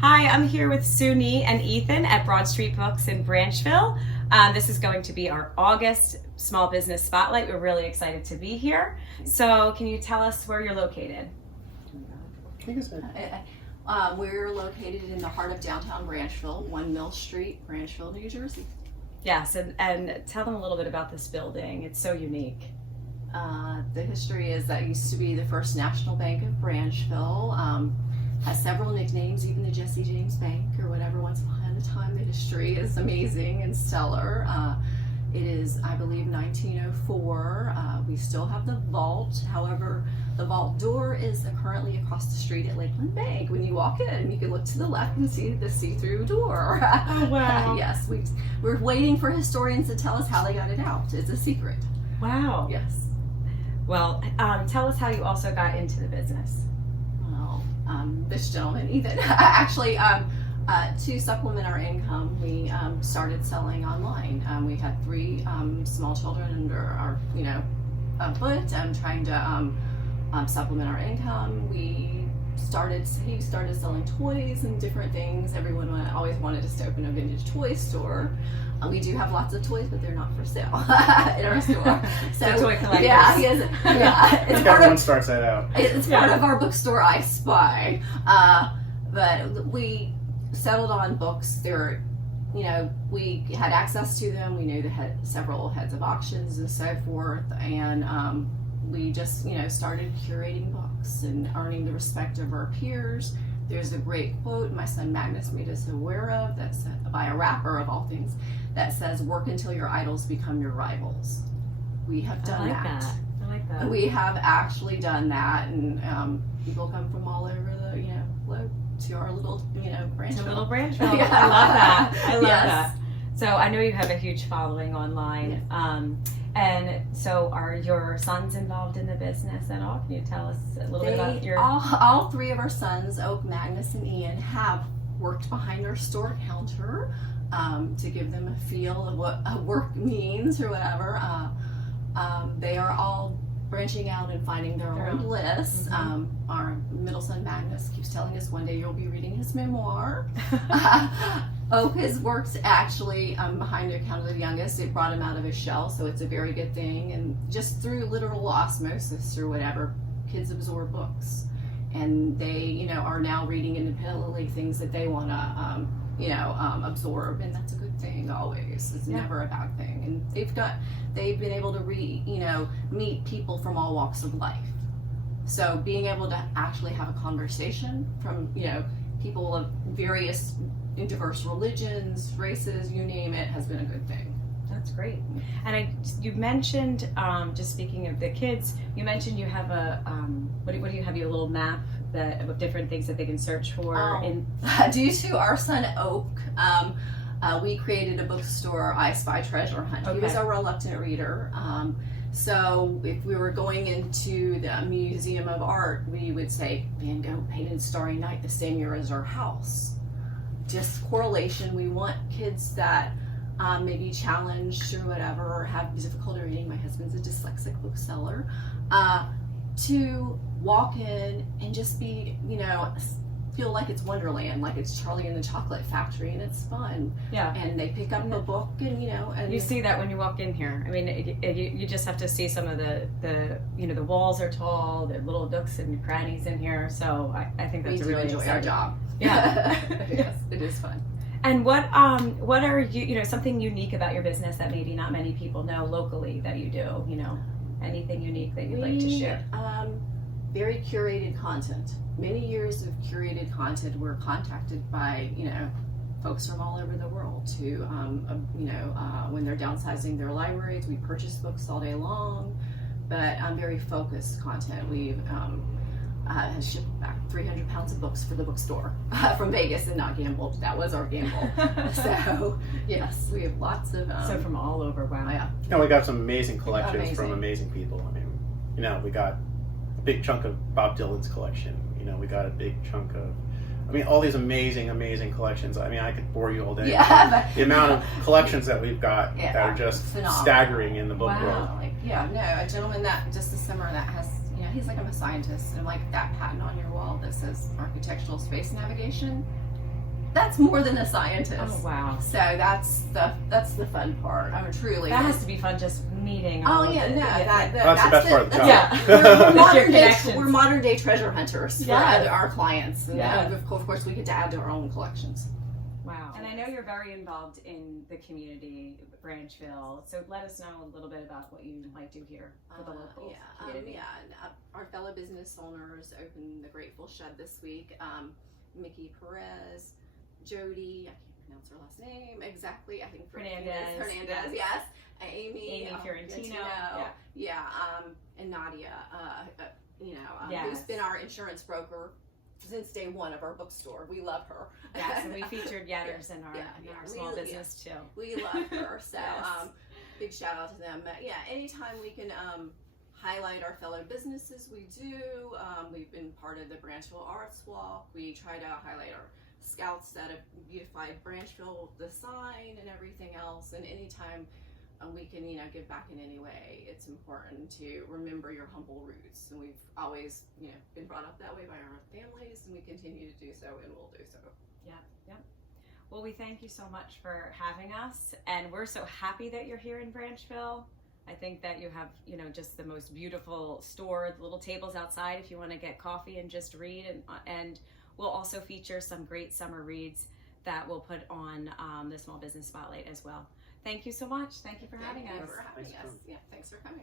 Hi, I'm here with Sue-Ni and Ethan at Broad Street Books in Branchville. This is going to be our August Small Business Spotlight. We're really excited to be here. So can you tell us where you're located? We're located in the heart of downtown Branchville, 1 Mill Street, Branchville, New Jersey. Yes, and tell them a little bit about this building. It's so unique. The history is that it used to be the First National Bank of Branchville. Has several nicknames, even the Jesse James Bank or whatever. Once upon a time, the history is amazing and stellar. It is, I believe, 1904. We still have the vault. However, the vault door is currently across the street at Lakeland Bank. When you walk in, you can look to the left and see the see-through door. Oh, wow. Yes, we're waiting for historians to tell us how they got it out. It's a secret. Wow. Yes. Well, tell us how you also got into the business. Well, this gentleman, Ethan, actually, to supplement our income, we started selling online. We had 3 small children under our, foot, trying to supplement our income. He started selling toys and different things. Everyone always wanted us to open a vintage toy store. We do have lots of toys, but they're not for sale in our store. So toy collectors. Yeah, it's everyone starts that out. It's part of our bookstore, I Spy. But we settled on books. We had access to them. We knew several heads of auctions and so forth, and we just started curating books and earning the respect of our peers. There's a great quote my son Magnus made us aware of that's by a rapper of all things that says, "Work until your idols become your rivals." We have done that. I like that. We have actually done that, and people come from all over the globe to our little Branchville. To little Branchville. Yeah. I love that. I love Yes. that. So I know you have a huge following online. Yes. And so are your sons involved in the business at all? Can you tell us a little bit about your... All 3 of our sons, Oak, Magnus, and Ian, have worked behind our store counter to give them a feel of what work means or whatever. They are all branching out and finding their own bliss. Mm-hmm. Our middle son Magnus keeps telling us one day you'll be reading his memoir. Oak has worked actually behind the counter, the youngest. It brought him out of his shell, so it's a very good thing. And just through literal osmosis or whatever, kids absorb books, and they are now reading independently things that they want to absorb, and that's a good thing always. It's never a bad thing. And they've been able to meet people from all walks of life. So being able to actually have a conversation from people of various diverse religions, races, you name it, has been a good thing. That's great. And you mentioned, just speaking of the kids, you mentioned you have a, what do you have, your little map of different things that they can search for? Due to our son Oak, we created a bookstore, I Spy Treasure Hunt. Okay. He was a reluctant reader. So if we were going into the Museum of Art, we would say, Van Gogh painted Starry Night the same year as our house. Just correlation. We want kids that may be challenged or whatever, or have difficulty reading. My husband's a dyslexic bookseller. To walk in and just be, feel like it's Wonderland, like it's Charlie and the Chocolate Factory, and it's fun. Yeah. And they pick up a book, and and you see that when you walk in here. I mean, you just have to see some of the walls are tall, there are little nooks and crannies in here. So I think that's we really enjoy exciting. our job. Yeah. Yes, it is fun. And what are something unique about your business that maybe not many people know locally that you do? Anything unique that you'd like to share? Very curated content. Many years of curated content. We're contacted by folks from all over the world to when they're downsizing their libraries. We purchase books all day long, but very focused content. We've has shipped back 300 pounds of books for the bookstore from Vegas and not gambled. That was our gamble. So yes, we have lots of so from all over. Wow. Yeah. And we got some amazing collections from amazing people. I mean, we got a big chunk of Bob Dylan's collection. We got a big chunk of, all these amazing collections. I mean, I could bore you all day. Yeah. The amount of collections that we've got that are just phenomenal. Staggering in the book Wow. world. A gentleman that just this summer that has he's like, I'm a scientist, and like that patent on your wall that says architectural space navigation, That's more than a scientist. Oh wow. So that's the fun part. I mean, truly. That has to be fun, just meeting. Oh all yeah, of no, it. that's the best part of the job. Yeah. We're modern day treasure hunters for Yeah. our clients, and Yeah. of course we get to add to our own collections. Wow. And I know you're very involved in the community, Branchville. So let us know a little bit about what you might do here for the local community. Our fellow business owners opened the Grateful Shed this week. Mickey Perez, Jody, I can't pronounce her last name exactly. I think Hernandez, yes. Amy Fiorentino, and Nadia. Yes. Who's been our insurance broker since day one of our bookstore. We love her. Yes, and we featured Yetters in our small business too. We love her. So Yes. big shout out to them. But yeah, anytime we can highlight our fellow businesses, we do. We've been part of the Branchville Arts Walk. We try to highlight our scouts that have beautified Branchville, the sign and everything else. And anytime we can, give back in any way, it's important to remember your humble roots. And we've always, been brought up that way by our families, and we continue to do so, and we'll do so. Yeah. Well, we thank you so much for having us, and we're so happy that you're here in Branchville. I think that you have, just the most beautiful store, the little tables outside if you want to get coffee and just read, and we'll also feature some great summer reads that we'll put on the Small Business Spotlight as well. Thank you so much. Thank you for having us. Thanks for having us. Yeah, thanks for coming.